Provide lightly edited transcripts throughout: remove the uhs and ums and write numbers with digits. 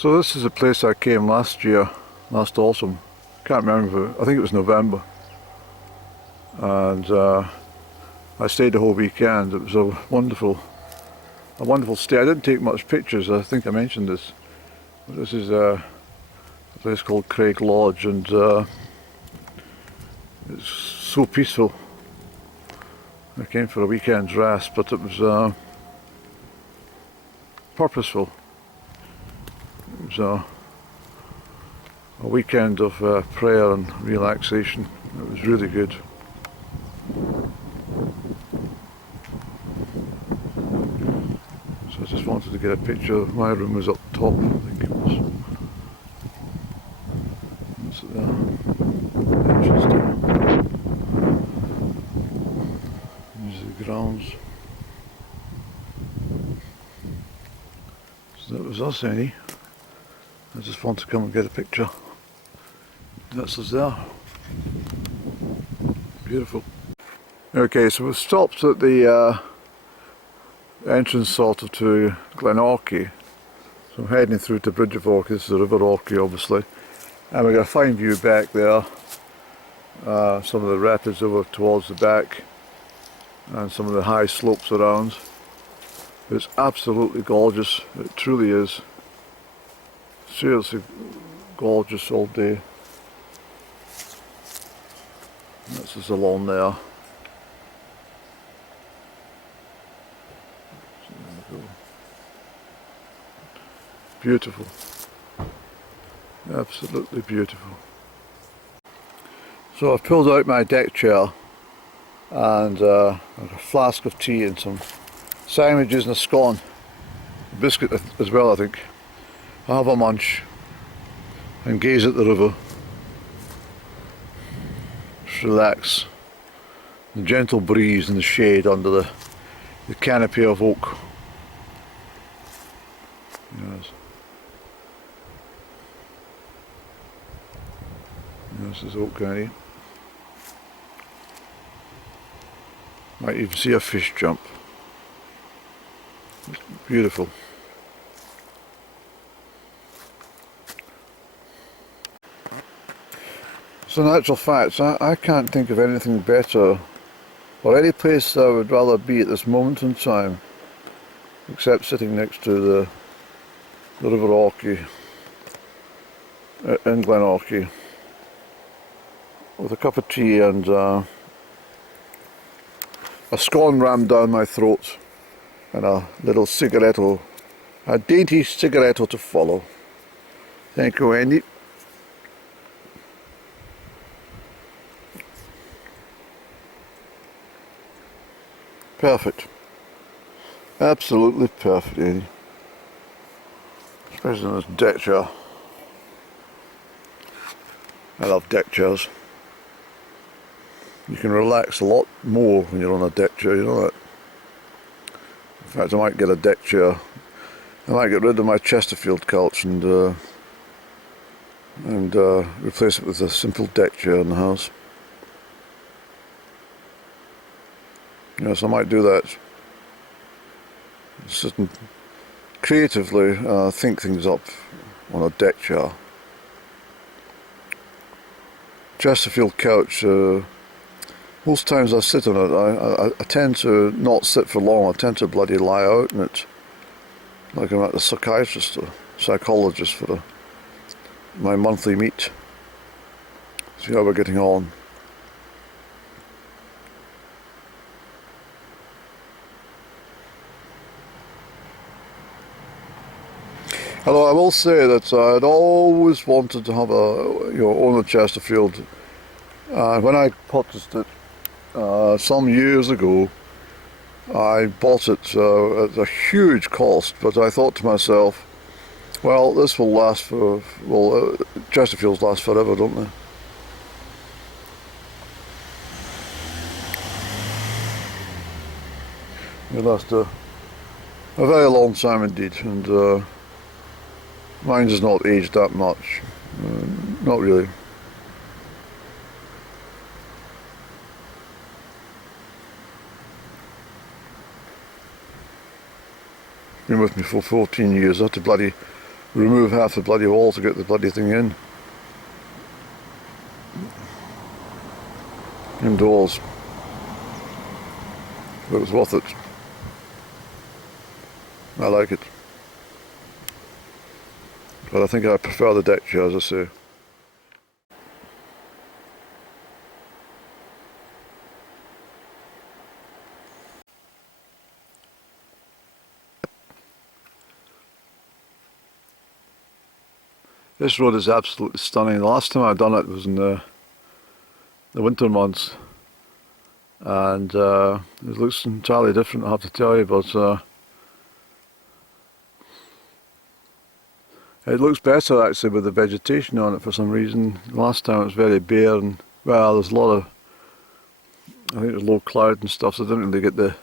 So this is a place I came last year, last autumn. Can't remember, I think it was November. And I stayed the whole weekend. It was a wonderful stay. I didn't take much pictures, I think I mentioned this. But this is a place called Crieff Lodge, and it's so peaceful. I came for a weekend's rest, but it was purposeful. It was a weekend of prayer and relaxation. It was really good. So I just wanted to get a picture. My room was up top, I think it was. That's the entrance there. These are the grounds. So that was us, Annie. I just want to come and get a picture. That's us there. Beautiful. Okay, so we've stopped at the entrance sort of to Glen Orchy. So I'm heading through to Bridge of Orchy. This is the River Orchy, obviously. And we've got a fine view back there. Some of the rapids over towards the back. And some of the high slopes around. It's absolutely gorgeous. It truly is. Seriously gorgeous all day. That's just along there. Beautiful. Absolutely beautiful. So I've pulled out my deck chair and a flask of tea and some sandwiches and a scone. A biscuit as well, I think. I'll have a munch and gaze at the river. Just relax. The gentle breeze in the shade under the canopy of oak. Yes. This is oak candy. Might even see a fish jump. It's beautiful. So in actual fact, I can't think of anything better or any place I would rather be at this moment in time except sitting next to the River Orchy in Glen Orchy with a cup of tea and a scone rammed down my throat and a little cigaretto, a dainty cigaretto to follow. Thank you, Andy. Perfect. Absolutely perfect, Andy. Especially on this deck chair. I love deck chairs. You can relax a lot more when you're on a deck chair, you know that? In fact, I might get a deck chair. I might get rid of my Chesterfield couch and replace it with a simple deck chair in the house. Yes, I might do that. Sit and creatively think things up on a deck chair. Chesterfield couch, most times I sit on it, I tend to not sit for long. I tend to bloody lie out in it. Like I'm at the psychiatrist or psychologist for my monthly meet. See how we're getting on. Although I will say that I'd always wanted to have own a Chesterfield. When I purchased it some years ago, I bought it at a huge cost, but I thought to myself, well, this will last for, Chesterfields last forever, don't they? They last a very long time indeed, and mine has not aged that much, not really. Been with me for 14 years. I had to bloody remove half the bloody wall to get the bloody thing in. Indoors. But it was worth it. I like it. But I think I prefer the deck chair, as I say. This road is absolutely stunning. The last time I'd done it was in the winter months, and it looks entirely different, I have to tell you, but it looks better actually with the vegetation on it for some reason. Last time it was very bare, and well, there's a lot of, I think there's low cloud and stuff, so I didn't really get the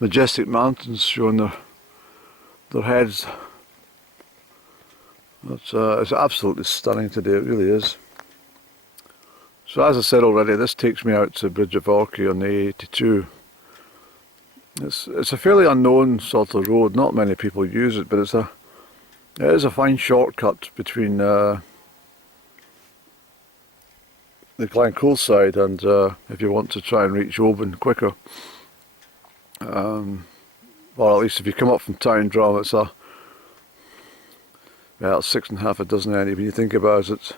majestic mountains showing their heads. But it's absolutely stunning today, it really is. So as I said already, this takes me out to Bridge of Orchy on the A82. It's a fairly unknown sort of road, not many people use it, but it is a fine shortcut between the Glencoe side and if you want to try and reach Oban quicker. Or at least if you come up from Town Drum, it's a, well, it's 6.5 dozen any when you think about it.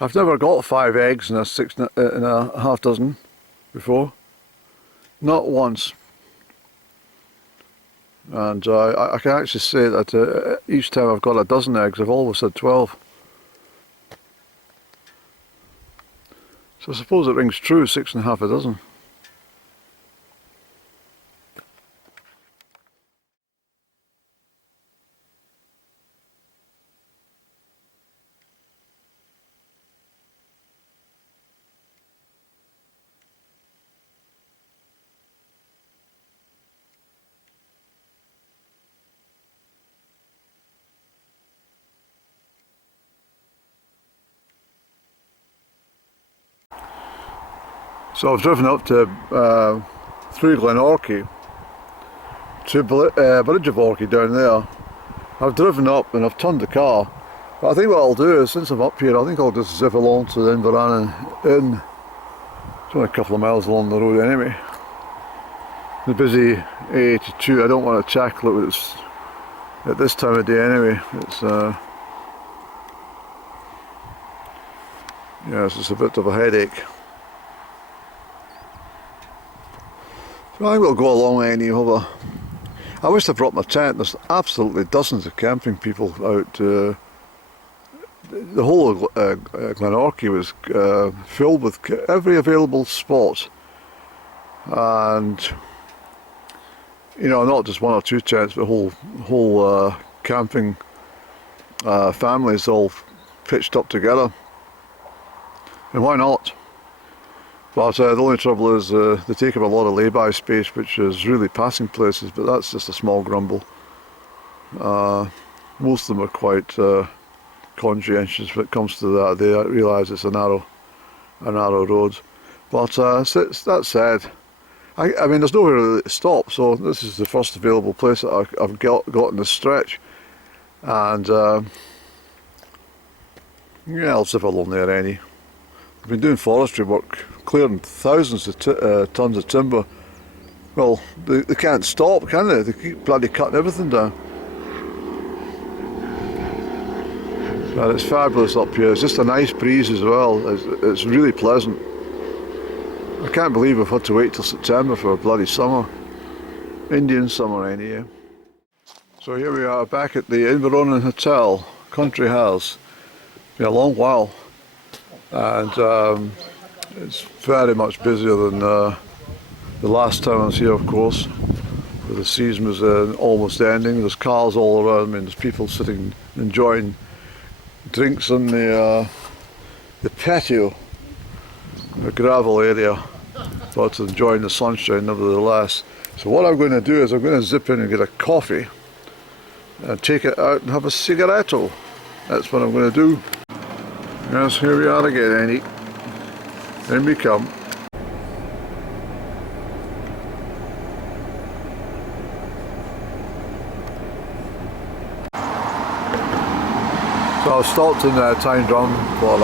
I've never got 5 eggs in a 6.5 dozen before, not once. And I can actually say that each time I've got a dozen eggs, I've always had 12. So I suppose it rings true, 6.5 dozen. So I've driven up to through Glen Orchy to Bridge of Orchy down there. I've driven up and I've turned the car, but I think what I'll do is, since I'm up here, I think I'll just zip along to the Inverrun Inn. It's only a couple of miles along the road anyway. The busy A82, I don't want to tackle it at this time of day anyway. It's yes, it's a bit of a headache. So I will go along anyhow. I wish I brought my tent. There's absolutely dozens of camping people out. The whole of Glen Orchy was filled with every available spot, and you know, not just 1 or 2 tents, but whole camping families all pitched up together. And why not? But the only trouble is they take up a lot of lay-by space, which is really passing places, but that's just a small grumble. Most of them are quite conscientious when it comes to that. They realise it's a narrow road. But that said, I mean, there's nowhere really to stop, so this is the first available place that I've got in this stretch. And yeah, I'll zip along there any. I've been doing forestry work, clearing thousands of tons of timber. Well, they can't stop, can they? They keep bloody cutting everything down. And it's fabulous up here. It's just a nice breeze as well. It's really pleasant. I can't believe we've had to wait till September for a bloody summer. Indian summer anyway. So here we are back at the Inverrun Hotel, country house. Been a long while. And it's very much busier than the last time I was here, of course. The season was almost ending. There's cars all around me, and there's people sitting enjoying drinks on the patio, the gravel area, but enjoying the sunshine nevertheless. So what I'm going to do is I'm going to zip in and get a coffee and take it out and have a cigaretto. That's what I'm going to do. Yes, here we are again, Andy. In we come. So I stopped in Tyne Drum for,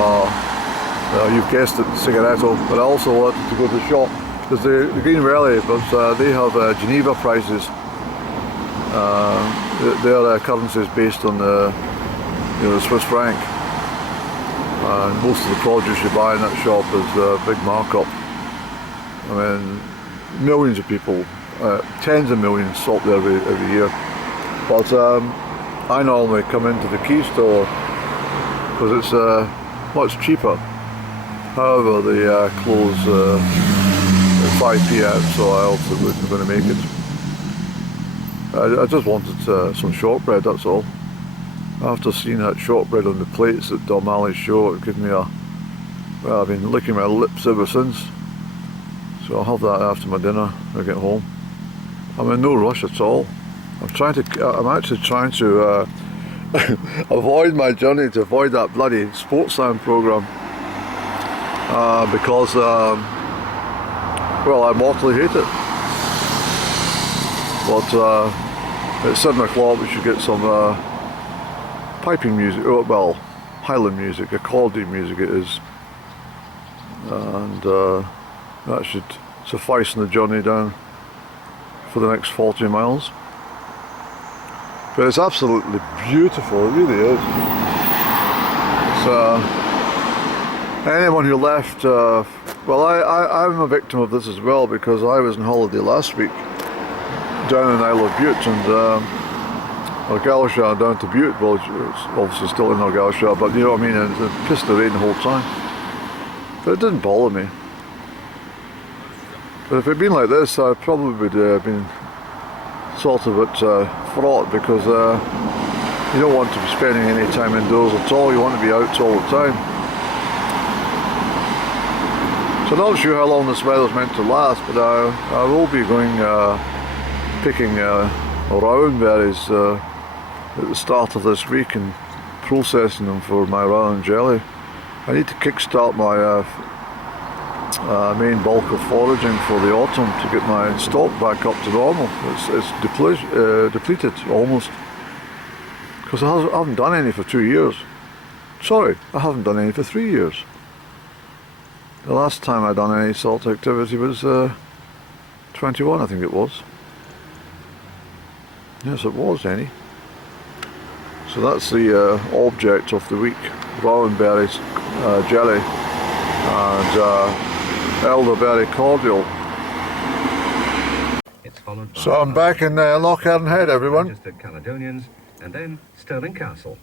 you've guessed it, cigaretto, but I also wanted to go to the shop because the Green Rally, but they have Geneva prices. Their currency is based on the Swiss franc, and most of the produce you buy in that shop is a big markup. I mean, millions of people, tens of millions shop there every year. But I normally come into the Key store because it's much cheaper. However, they close at 5 p.m, so I also wasn't going to make it. I just wanted some shortbread, that's all. After seeing that shortbread on the plates at O'Malley's show, it gave me well, I've been licking my lips ever since. So I'll have that after my dinner when I get home. I'm in no rush at all. I'm actually trying to avoid my journey, to avoid that bloody Sportsland programme. Because, well, I mortally hate it. But at 7 o'clock we should get some piping music, well, Highland music, accordion music it is. And that should suffice on the journey down for the next 40 miles. But it's absolutely beautiful, it really is. So, anyone who left, well, I'm a victim of this as well, because I was on holiday last week down in Isle of Bute, and Argyllshire down to Bute. Well, it's obviously still in Argyllshire, but you know what I mean, it pissed the rain the whole time. But it didn't bother me. But if it had been like this, I probably would have been sort of a bit fraught, because you don't want to be spending any time indoors at all, you want to be out all the time. So I'm not sure how long this weather's meant to last, but I will be going picking rowan berries at the start of this week and processing them for my rowan jelly. I need to kickstart my main bulk of foraging for the autumn to get my stock back up to normal. It's depleted almost, because I haven't done any for 2 years. Sorry, I haven't done any for 3 years. The last time I done any salt activity was 21, I think it was. Yes, it was any. So that's the object of the week: rowan berries jelly and elderberry cordial. So I'm back in Loch Earn Head, everyone. Caledonians, and then Stirling Castle.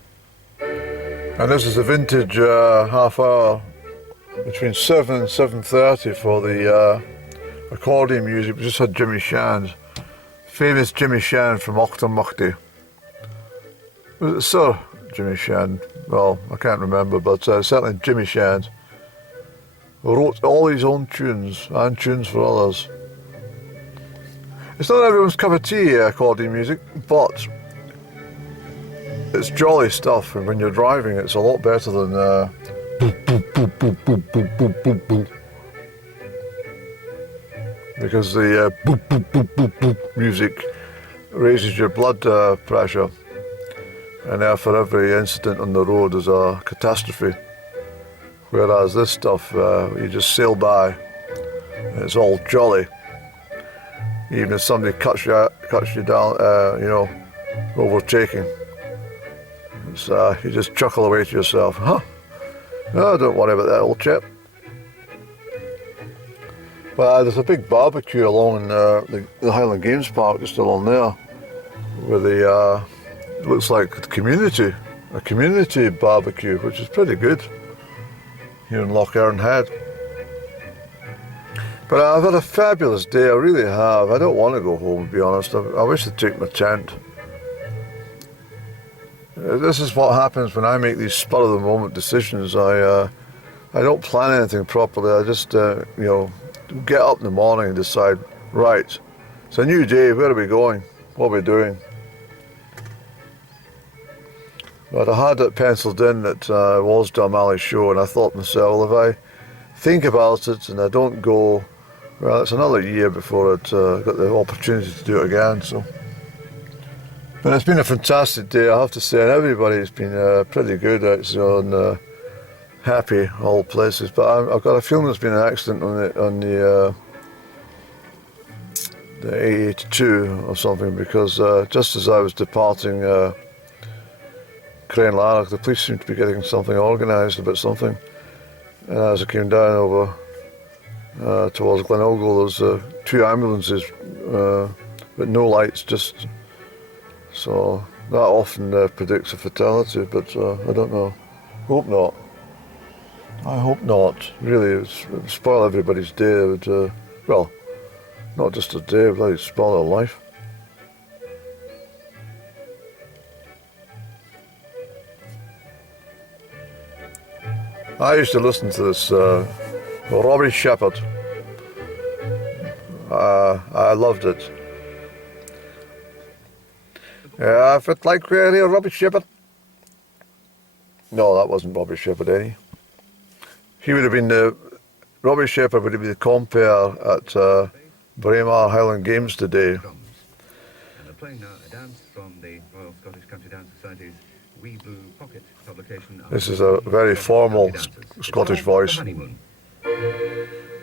And this is a vintage half hour between 7 and 7:30 for the accordion music. We just had Jimmy Shan's, famous Jimmy Shan from Auchtermuchty. Was it Sir Jimmy Shan? Well, I can't remember, but certainly Jimmy Shan wrote all his own tunes and tunes for others. It's not everyone's cup of tea, accordion music, but it's jolly stuff, and when you're driving it's a lot better than boop, boop, boop, boop, boop, boop, boop, boop, boop. Because the boop, boop, boop, boop, boop music raises your blood pressure, and for every incident on the road is a catastrophe. Whereas this stuff, you just sail by, and it's all jolly. Even if somebody cuts you down, you know, overtaking, it's, you just chuckle away to yourself, huh? No, don't worry about that, old chap. But there's a big barbecue along the Highland Games Park, just along there, where the looks like a community barbecue, which is pretty good here in Loch Earn Head. But I've had a fabulous day, I really have. I don't want to go home, to be honest. I wish I'd take my tent. This is what happens when I make these spur-of-the-moment decisions. I don't plan anything properly. I just, you know, get up in the morning and decide, right, it's a new day, where are we going? What are we doing? But I had it penciled in that it was O'Malley's show, and I thought to myself, well, if think about it and I don't go, well, it's another year before I'd got the opportunity to do it again. So, but it's been a fantastic day, I have to say, and everybody's been pretty good actually on happy all places. But I've got a feeling there's been an accident on the A82 or something, because just as I was departing Crane Lanark, the police seemed to be getting something organised about something. And as I came down over towards Glen Orchy, there's 2 ambulances, but no lights, just so that often predicts a fatality. But I don't know. Hope not. I hope not. Really, it would spoil everybody's day. It would, well, not just a day, but it'd spoil their life. I used to listen to this Robbie Shepherd. I loved it. Yeah, if it like we're here, Robbie Shepherd. No, that wasn't Robbie Shepherd, any. He would have been Robbie Shepherd would have been the compere at Braemar Highland Games today. And they're playing now a dance from the Royal Scottish Country Dance Society's Wee Blue Pocket publication. This is a very formal Scottish voice. Honeymoon.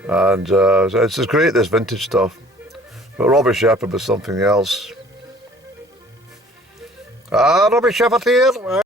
And it's just great, this vintage stuff. But Robbie Shepherd was something else. Robbie Shepherd here.